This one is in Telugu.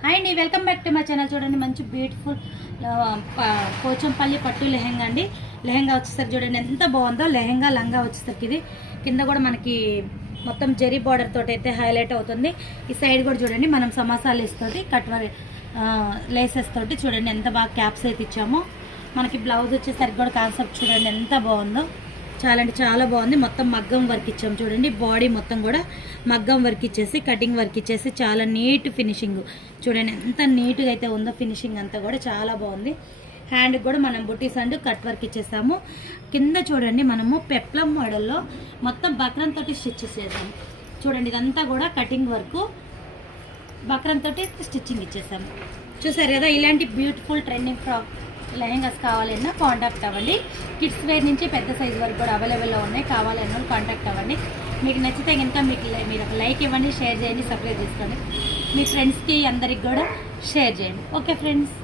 హాయ్ అండి, welcome back to my channel. చూడండి మంచి బ్యూటిఫుల్ పోచంపల్లి పట్టు లెహెంగా అండి. లెహెంగా వచ్చేసరికి చూడండి ఎంత బాగుందో. లెహెంగా లంగా వచ్చేసరికి ఇది కింద కూడా మనకి మొత్తం జరీ బార్డర్ తోటి అయితే హైలైట్ అవుతుంది. ఈ సైడ్ కూడా చూడండి మనం సమాసాలు ఇస్తుంది కట్ లేసెస్ తోటి చూడండి ఎంత బాగా క్యాప్స్ అయితే ఇచ్చామో. మనకి బ్లౌజ్ వచ్చేసరికి కూడా కాన్సెప్ట్ చూడండి ఎంత బాగుందో. చాలా అంటే చాలా బాగుంది. మొత్తం మగ్గం వర్క్ ఇచ్చాం చూడండి. బాడీ మొత్తం కూడా మగ్గం వర్క్ ఇచ్చేసి కటింగ్ వర్క్ ఇచ్చేసి చాలా నీట్ ఫినిషింగ్ చూడండి ఎంత నీట్గా అయితే ఉందో. ఫినిషింగ్ అంతా కూడా చాలా బాగుంది. హ్యాండ్కి కూడా మనం బుటీస్ అండ్ కట్ వర్క్ ఇచ్చేసాము. కింద చూడండి మనము పెప్లం మోడల్లో మొత్తం బక్రం తోటి స్టిచ్ చేసాము చూడండి. ఇదంతా కూడా కటింగ్ వర్క్ బక్రం తోటి స్టిచ్చింగ్ ఇచ్చేసాము. చూసారు కదా. ఇలాంటి బ్యూటిఫుల్ ట్రెండింగ్ ఫ్రాక్ లెహెంగాస్ కావాలన్నా కాంటాక్ట్ అవ్వండి. కిడ్స్ వేర్ నుంచి పెద్ద సైజ్ వరకు కూడా అవైలబుల్లో ఉన్నాయి. కావాలన్నా కాంటాక్ట్ అవ్వండి. మీకు నచ్చితే కనుక మీరు ఒక లైక్ ఇవ్వండి, షేర్ చేయండి, సబ్స్క్రైబ్ చేసుకోండి. మీ ఫ్రెండ్స్కి అందరికి కూడా షేర్ చేయండి. Okay friends.